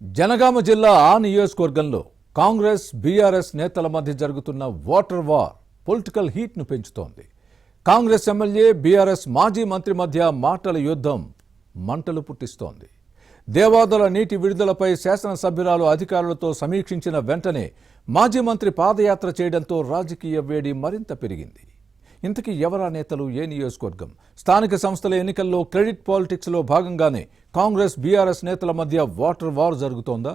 జనగామ జిల్లా ఆ నియోజకవర్గంలో కాంగ్రెస్ బీఆర్ఎస్ నేతల మధ్య జరుగుతున్న వాటర్ వార్ పొలిటికల్ హీట్ను పెంచుతోంది. కాంగ్రెస్ ఎమ్మెల్యే బీఆర్ఎస్ మాజీ మంత్రి మధ్య మాటల యుద్ధం మంటలు పుట్టిస్తోంది. దేవాదుల నీటి విడుదలపై శాసనసభ్యురాలు అధికారులతో సమీక్షించిన వెంటనే మాజీ మంత్రి పాదయాత్ర చేయడంతో రాజకీయ వేడి మరింత పెరిగింది. ఇంతకీ ఎవరా నేతలు, ఏ నియోజకవర్గం? స్థానిక సంస్థల ఎన్నికల్లో క్రెడిట్ పాలిటిక్స్లో భాగంగానే కాంగ్రెస్ బీఆర్ఎస్ నేతల మధ్య వాటర్ వార్ జరుగుతోందా?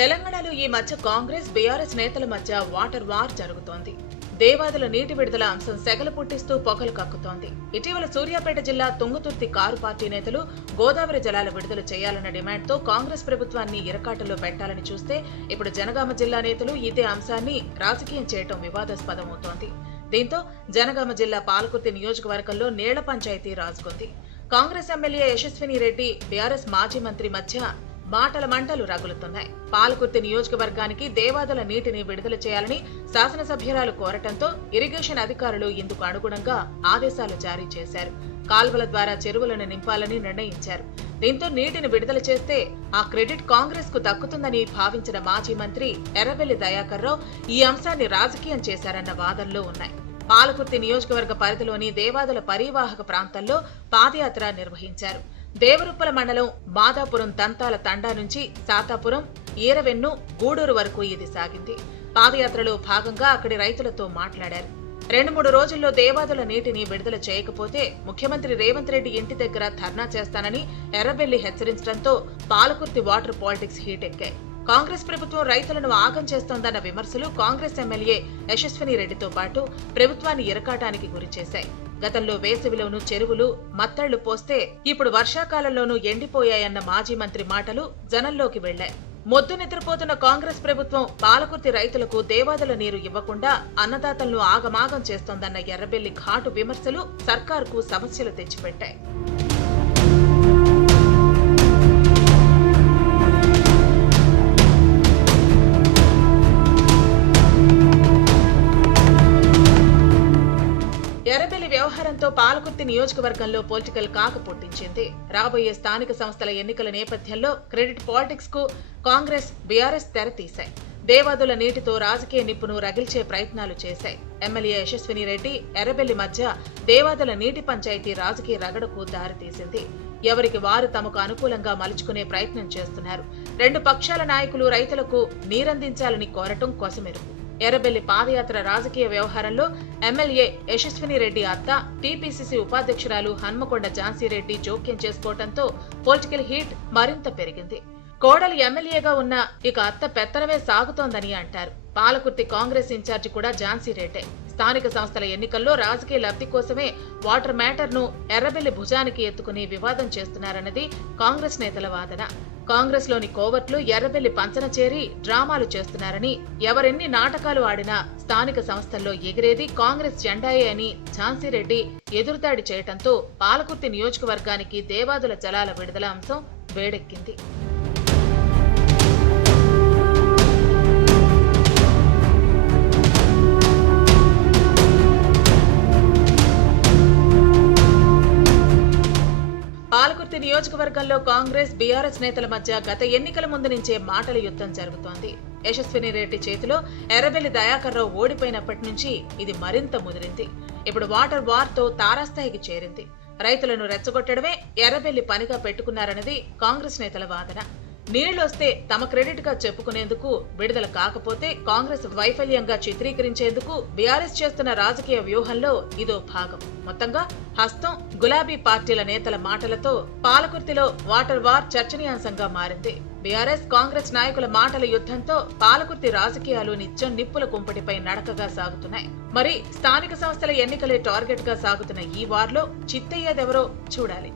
తెలంగాణలో ఈ మధ్య కాంగ్రెస్ బీఆర్ఎస్ నేతల మధ్య వాటర్ వార్ జరుగుతోంది. దేవాదుల నీటి విడుదల అంశం సెగలు పుట్టిస్తూ పొగలు కక్కుతోంది. ఇటీవల సూర్యాపేట జిల్లా తుంగతుర్తి కారు పార్టీ నేతలు గోదావరి జలాల విడుదల చేయాలన్న డిమాండ్తో కాంగ్రెస్ ప్రభుత్వాన్ని ఇరకాటంలో పెట్టాలని చూస్తే ఇప్పుడు జనగామ జిల్లా నేతలు ఇదే అంశాన్ని రాజకీయం చేయటం వివాదాస్పదమవుతోంది. దీంతో జనగామ జిల్లా పాలకుర్తి నియోజకవర్గంలో నీళ్ల పంచాయతీ రాజుకుంది. కాంగ్రెస్ ఎమ్మెల్యే యశస్విని రెడ్డి, బీఆర్ఎస్ మాజీ మంత్రి మధ్య మాటల మంటలు రగులుతున్నాయి. పాలకుర్తి నియోజకవర్గానికి దేవాదుల నీటిని విడుదల చేయాలని శాసనసభ్యురాలు కోరటంతో ఇరిగేషన్ అధికారులు ఇందుకు అనుగుణంగా ఆదేశాలు జారీ చేశారు. కాల్వల ద్వారా చెరువులను నింపాలని నిర్ణయించారు. దీంతో నీటిని విడుదల చేస్తే ఆ క్రెడిట్ కాంగ్రెస్ కు దక్కుతుందని భావించిన మాజీ మంత్రి ఎర్రబెల్లి దయాకర్ రావు ఈ అంశాన్ని రాజకీయం చేశారన్న వాదనలు ఉన్నాయి. పాలకుర్తి నియోజకవర్గ పరిధిలోని దేవాదుల పరివాహక ప్రాంతాల్లో పాదయాత్ర నిర్వహించారు. దేవరుప్పల మండలం మాదాపురం దంతాల తండా నుంచి సాతాపురం, ఈరవెన్ను, గూడూరు వరకు ఇది సాగింది. పాదయాత్రలో భాగంగా అక్కడి రైతులతో మాట్లాడారు. 2-3 రోజుల్లో దేవాదుల నీటిని విడుదల చేయకపోతే ముఖ్యమంత్రి రేవంత్ రెడ్డి ఇంటి దగ్గర ధర్నా చేస్తానని ఎర్రబెల్లి హెచ్చరించడంతో పాలకుర్తి వాటర్ పాలిటిక్స్ హీట్ ఎక్కాయి. కాంగ్రెస్ ప్రభుత్వం రైతులను ఆగం చేస్తోందన్న విమర్శలు కాంగ్రెస్ ఎమ్మెల్యే యశస్విని రెడ్డితో పాటు ప్రభుత్వాన్ని ఇరకాటానికి గురిచేశాయి. గతంలో వేసవిలోనూ చెరువులు మత్తళ్లు పోస్తే ఇప్పుడు వర్షాకాలంలోనూ ఎండిపోయాయన్న మాజీ మంత్రి మాటలు జనంలోకి వెళ్లాయి. మొద్దు నిద్రపోతున్న కాంగ్రెస్ ప్రభుత్వం పాలకుర్తి రైతులకు దేవాదుల నీరు ఇవ్వకుండా అన్నదాతలను ఆగమాగం చేస్తోందన్న ఎర్రబెల్లి ఘాటు విమర్శలు సర్కారుకు సమస్యలు తెచ్చిపెట్టాయి. ఎర్రబెల్లి వ్యవహారంతో పాలకుర్తి నియోజకవర్గంలో పొలిటికల్ కాక పుట్టించింది. రాబోయే స్థానిక సంస్థల ఎన్నికల నేపథ్యంలో క్రెడిట్ పాలిటిక్స్ కు కాంగ్రెస్ బీఆర్ఎస్ తెర తీశాయి. దేవాదుల నీటితో రాజకీయ నిప్పును రగిల్చే ప్రయత్నాలు చేశాయి. ఎమ్మెల్యే యశస్విని రెడ్డి, ఎర్రబెల్లి మధ్య దేవాదుల నీటి పంచాయతీ రాజకీయ రగడకు దారితీసింది. ఎవరికి వారు తమకు అనుకూలంగా మలుచుకునే ప్రయత్నం చేస్తున్నారు. 2 పక్షాల నాయకులు రైతులకు నీరందించాలని కోరటం కొసమెరుపు. ఎర్రబెల్లి పాదయాత్ర రాజకీయ వ్యవహారంలో ఎమ్మెల్యే యశస్విని రెడ్డి అత్త, టీపీసీసీ ఉపాధ్యక్షురాలు హన్మకొండ ఝాన్సీ రెడ్డి జోక్యం చేసుకోవడంతో పొలిటికల్ హీట్ మరింత పెరిగింది. కోడలు ఎమ్మెల్యేగా ఉన్న ఇక అత్త పెత్తనమే సాగుతోందని అంటారు. పాలకుర్తి కాంగ్రెస్ ఇన్ఛార్జి కూడా ఝాన్సీ రెడ్డే. స్థానిక సంస్థల ఎన్నికల్లో రాజకీయ లబ్ధి కోసమే వాటర్ మ్యాటర్ ను ఎర్రబెల్లి భుజానికి ఎత్తుకుని వివాదం చేస్తున్నారన్నది కాంగ్రెస్ నేతల వాదన. కాంగ్రెస్ లోని కోవర్ట్లు ఎర్రబెల్లి పంచన చేరి డ్రామాలు చేస్తున్నారని, ఎవరెన్ని నాటకాలు ఆడినా స్థానిక సంస్థల్లో ఎగిరేది కాంగ్రెస్ జెండాయే అని ఝాన్సీ రెడ్డి ఎదురుదాడి చేయటంతో పాలకుర్తి నియోజకవర్గానికి దేవాదుల జలాల విడుదల అంశం వేడెక్కింది. పాలకుర్తి నియోజకవర్గంలో కాంగ్రెస్ బీఆర్ఎస్ నేతల మధ్య గత ఎన్నికల ముందు నుంచే మాటల యుద్ధం జరుగుతోంది. యశస్విని రెడ్డి చేతిలో ఎర్రబెల్లి దయాకర్ రావు ఓడిపోయినప్పటి నుంచి ఇది మరింత ముదిరింది. ఇప్పుడు వాటర్ వార్ తో తారాస్థాయికి చేరింది. రైతులను రెచ్చగొట్టడమే ఎర్రబెల్లి పనిగా పెట్టుకున్నారన్నది కాంగ్రెస్ నేతల వాదన. నీళ్లొస్తే తమ క్రెడిట్ గా చెప్పుకునేందుకు, విడుదల కాకపోతే కాంగ్రెస్ వైఫల్యంగా చిత్రీకరించేందుకు బీఆర్ఎస్ చేస్తున్న రాజకీయ వ్యూహంలో ఇదో భాగం. మొత్తంగా హస్తం, గులాబీ పార్టీల నేతల మాటలతో పాలకుర్తిలో వాటర్ వార్ చర్చనీయాంశంగా మారింది. బీఆర్ఎస్ కాంగ్రెస్ నాయకుల మాటల యుద్ధంతో పాలకుర్తి రాజకీయాలు నిత్యం నిప్పుల కుంపటిపై నడకగా సాగుతున్నాయి. మరి స్థానిక సంస్థల ఎన్నికలే టార్గెట్ గా సాగుతున్న ఈ వార్లో చిత్తయ్యేదెవరో చూడాలి.